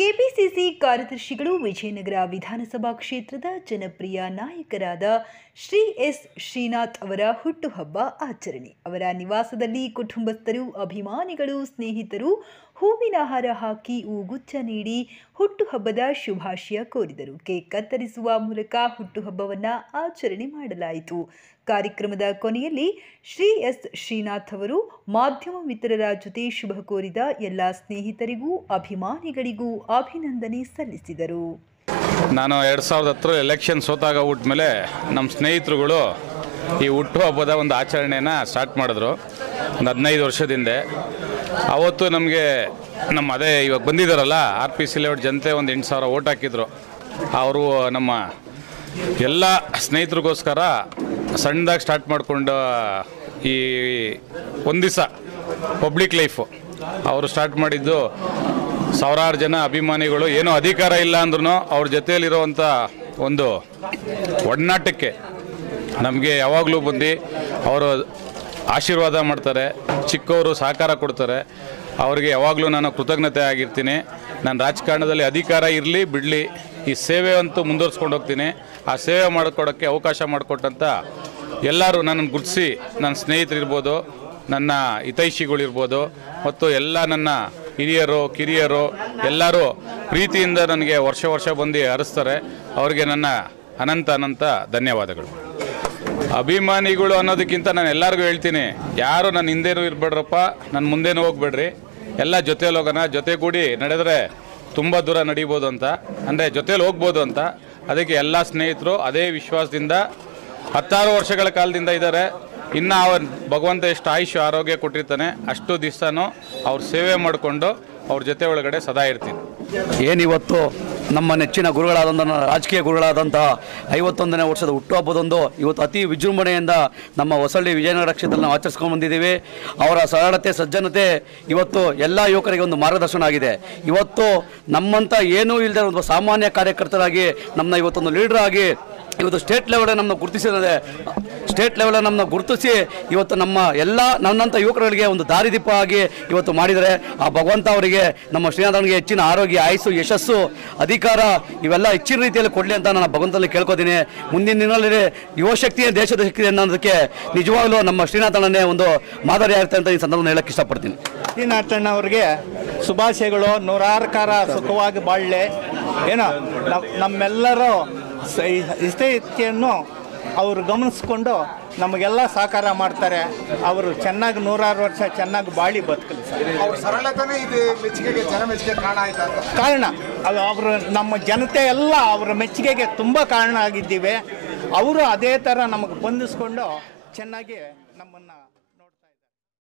KPCC ಕಾರ್ಯದರ್ಶಿಗಳು ವಿಜಯನಗರ ವಿಧಾನಸಭಾ ಕ್ಷೇತ್ರದ ಜನಪ್ರಿಯ ನಾಯಕರಾದ ಶ್ರೀ ಎಸ್ ಶ್ರೀನಾಥ್ ಅವರ ಹುಟ್ಟುಹಬ್ಬ ಆಚರಣೆ. ಅವರ ನಿವಾಸದಲ್ಲಿ ಕುಟುಂಬಸ್ಥರು, ಅಭಿಮಾನಿಗಳು, ಸ್ನೇಹಿತರು ಹೂವಿನ ಹಾರ ಹಾಕಿ ಹೂಗುಚ್ಛ ನೀಡಿ ಹುಟ್ಟುಹಬ್ಬದ ಶುಭಾಶಯ ಕೋರಿದರು. ಕೇಕ್ ಕತ್ತರಿಸುವ ಮೂಲಕ ಹುಟ್ಟುಹಬ್ಬವನ್ನು ಆಚರಣೆ ಮಾಡಲಾಯಿತು. ಕಾರ್ಯಕ್ರಮದ ಕೊನೆಯಲ್ಲಿ ಶ್ರೀ ಎಸ್ ಶ್ರೀನಾಥ್ ಅವರು ಮಾಧ್ಯಮ ಮಿತ್ರರ ಜೊತೆ ಶುಭ ಕೋರಿದ ಎಲ್ಲ ಸ್ನೇಹಿತರಿಗೂ ಅಭಿಮಾನಿಗಳಿಗೂ ಅಭಿನಂದನೆ ಸಲ್ಲಿಸಿದರು. ನಾನು 2010 ಎಲೆಕ್ಷನ್ ಸೋತಾಗ ಮೇಲೆ ನಮ್ಮ ಸ್ನೇಹಿತರುಗಳು ಈ ಹುಟ್ಟುಹಬ್ಬದ ಒಂದು ಆಚರಣೆನ ಸ್ಟಾರ್ಟ್ ಮಾಡಿದ್ರು. ಒಂದು 15 ವರ್ಷದಿಂದ. ಅವತ್ತು ನಮಗೆ ಅದೇ ಇವಾಗ ಬಂದಿದ್ದಾರಲ್ಲ RPC ಲೇಔಟ್ ಜನತೆ ಒಂದು 8,000 ಓಟ್ ಹಾಕಿದ್ರು. ಅವರು ನಮ್ಮ ಎಲ್ಲ ಸ್ನೇಹಿತರಿಗೋಸ್ಕರ ಸಣ್ಣದಾಗಿ ಸ್ಟಾರ್ಟ್ ಮಾಡಿಕೊಂಡು ಈ ಒಂದು ದಿವಸ ಪಬ್ಲಿಕ್ ಲೈಫು ಅವರು ಸ್ಟಾರ್ಟ್ ಮಾಡಿದ್ದು. ಸಾವಿರಾರು ಜನ ಅಭಿಮಾನಿಗಳು, ಏನೋ ಅಧಿಕಾರ ಇಲ್ಲ ಅಂದ್ರೂ ಅವ್ರ ಜೊತೆಯಲ್ಲಿರುವಂಥ ಒಂದು ಒಡನಾಟಕ್ಕೆ ನಮಗೆ ಯಾವಾಗಲೂ ಬಂದು ಅವರು ಆಶೀರ್ವಾದ ಮಾಡ್ತಾರೆ, ಚಿಕ್ಕವರು ಸಹಕಾರ ಕೊಡ್ತಾರೆ. ಅವರಿಗೆ ಯಾವಾಗಲೂ ನಾನು ಕೃತಜ್ಞತೆ ಆಗಿರ್ತೀನಿ. ನಾನು ರಾಜಕಾರಣದಲ್ಲಿ ಅಧಿಕಾರ ಇರಲಿ ಬಿಡಲಿ, ಈ ಸೇವೆ ಅಂತೂ ಮುಂದುವರ್ಸ್ಕೊಂಡು ಹೋಗ್ತೀನಿ. ಆ ಸೇವೆ ಮಾಡಿಕೊಡೋಕ್ಕೆ ಅವಕಾಶ ಮಾಡಿಕೊಟ್ಟಂಥ ಎಲ್ಲರೂ ನನ್ನನ್ನು ಗುರುತಿಸಿ, ನನ್ನ ಸ್ನೇಹಿತರಿರ್ಬೋದು, ನನ್ನ ಹಿತೈಷಿಗಳಿರ್ಬೋದು, ಮತ್ತು ಎಲ್ಲ ನನ್ನ ಹಿರಿಯರು ಕಿರಿಯರು ಎಲ್ಲರೂ ಪ್ರೀತಿಯಿಂದ ನನಗೆ ವರ್ಷ ಬಂದು ಹರಿಸ್ತಾರೆ. ಅವರಿಗೆ ನನ್ನ ಅನಂತ ಧನ್ಯವಾದಗಳು. ಅಭಿಮಾನಿಗಳು ಅನ್ನೋದಕ್ಕಿಂತ ನಾನು ಎಲ್ಲರಿಗೂ ಹೇಳ್ತೀನಿ, ಯಾರು ನನ್ನ ಹಿಂದೆನೂ ಇರಬೇಡ್ರಪ್ಪ, ನನ್ನ ಮುಂದೆನೂ ಹೋಗ್ಬೇಡ್ರಿ, ಎಲ್ಲ ಜೊತೆಯಲ್ಲಿ ಹೋಗೋಣ. ಜೊತೆಗೂಡಿ ನಡೆದರೆ ತುಂಬ ದೂರ ನಡೀಬೋದು ಅಂತ, ಅಂದರೆ ಜೊತೇಲಿ ಹೋಗ್ಬೋದು ಅಂತ. ಅದಕ್ಕೆ ಎಲ್ಲ ಸ್ನೇಹಿತರು ಅದೇ ವಿಶ್ವಾಸದಿಂದ 16 ವರ್ಷಗಳ ಕಾಲದಿಂದ ಇದ್ದಾರೆ. ಇನ್ನು ಭಗವಂತ ಎಷ್ಟು ಆಯುಷ್ಯ ಆರೋಗ್ಯ ಕೊಟ್ಟಿರ್ತಾನೆ ಅಷ್ಟು ದಿವಸನೂ ಅವ್ರ ಸೇವೆ ಮಾಡಿಕೊಂಡು ಅವ್ರ ಜೊತೆ ಒಳಗಡೆ ಸದಾ ಇರ್ತೀನಿ. ಏನಿವತ್ತು ನಮ್ಮ ನೆಚ್ಚಿನ ಗುರುಗಳಾದಂಥ ರಾಜಕೀಯ ಗುರುಗಳಾದಂಥ 51ನೇ ವರ್ಷದ ಹುಟ್ಟುಹಬ್ಬದೊಂದು ಇವತ್ತು ಅತಿ ವಿಜೃಂಭಣೆಯಿಂದ ನಮ್ಮ ಹೊಸಳ್ಳಿ ವಿಜಯನಗರ ಕ್ಷೇತ್ರದಲ್ಲಿ ನಾವು ಆಚರಿಸ್ಕೊಂಡು ಬಂದಿದ್ದೀವಿ. ಅವರ ಸರಳತೆ, ಸಜ್ಜನತೆ ಇವತ್ತು ಎಲ್ಲ ಯುವಕರಿಗೆ ಒಂದು ಮಾರ್ಗದರ್ಶನ ಆಗಿದೆ. ಇವತ್ತು ನಮ್ಮಂಥ ಏನೂ ಇಲ್ಲದೆ ಒಂದು ಸಾಮಾನ್ಯ ಕಾರ್ಯಕರ್ತರಾಗಿ ನಮ್ಮನ್ನ ಇವತ್ತೊಂದು ಲೀಡರ್ ಆಗಿ ಇವತ್ತು ಸ್ಟೇಟ್ ಲೆವೆಲ್ ನಮ್ಮನ್ನು ಗುರುತಿಸಿದೆ. ಸ್ಟೇಟ್ ಲೆವೆಲ್ ನಮ್ಮನ್ನು ಗುರುತಿಸಿ ಇವತ್ತು ನನ್ನಂಥ ಯುವಕರಿಗೆ ಒಂದು ದಾರಿದೀಪ ಆಗಿ ಇವತ್ತು ಮಾಡಿದರೆ, ಆ ಭಗವಂತ ಅವರಿಗೆ, ನಮ್ಮ ಶ್ರೀನಾಥನಿಗೆ ಹೆಚ್ಚಿನ ಆರೋಗ್ಯ, ಆಯುಸ್ಸು, ಯಶಸ್ಸು, ಅಧಿಕಾರ ಇವೆಲ್ಲ ಹೆಚ್ಚಿನ ರೀತಿಯಲ್ಲಿ ಕೊಡಲಿ ಅಂತ ನಾನು ಭಗವಂತನಲ್ಲಿ ಕೇಳ್ಕೊತೀನಿ. ಮುಂದಿನ ದಿನಗಳಲ್ಲಿ ಯುವಶಕ್ತಿಯೇ ದೇಶದ ಶಕ್ತಿ ಅನ್ನೋದಕ್ಕೆ ನಿಜವಾಗಲೂ ನಮ್ಮ ಶ್ರೀನಾಥಣ್ಣನೇ ಒಂದು ಮಾದರಿ ಆಗುತ್ತೆ ಅಂತ ಈ ಸಂದರ್ಭದಲ್ಲಿ ಹೇಳಕ್ಕೆ ಇಷ್ಟಪಡ್ತೀನಿ. ಶ್ರೀನಾಥಣ್ಣ ಅವ್ರಿಗೆ ಶುಭಾಶಯಗಳು. ನೂರಾರು ಕಾಲ ಸುಖವಾಗಿ ಬಾಳಲಿ. ಏನೋ ನಮ್ಮೆಲ್ಲರೂ ಇಚ್ಛೆಯನ್ನು ಅವರು ಗಮನಿಸ್ಕೊಂಡು ನಮಗೆಲ್ಲ ಸಹಕಾರ ಮಾಡ್ತಾರೆ. ಅವರು ಚೆನ್ನಾಗಿ 106 ವರ್ಷ ಚೆನ್ನಾಗಿ ಬಾಳಿ ಬದುಕಲಿ ಕಾರಣ. ಅವರು ನಮ್ಮ ಜನತೆ ಎಲ್ಲ ಅವರ ಮೆಚ್ಚುಗೆಗೆ ತುಂಬ ಕಾರಣ ಆಗಿದ್ದೀವಿ. ಅವರು ಅದೇ ಥರ ನಮಗೆ ಬಂಧಿಸ್ಕೊಂಡು ಚೆನ್ನಾಗಿ ನಮ್ಮನ್ನು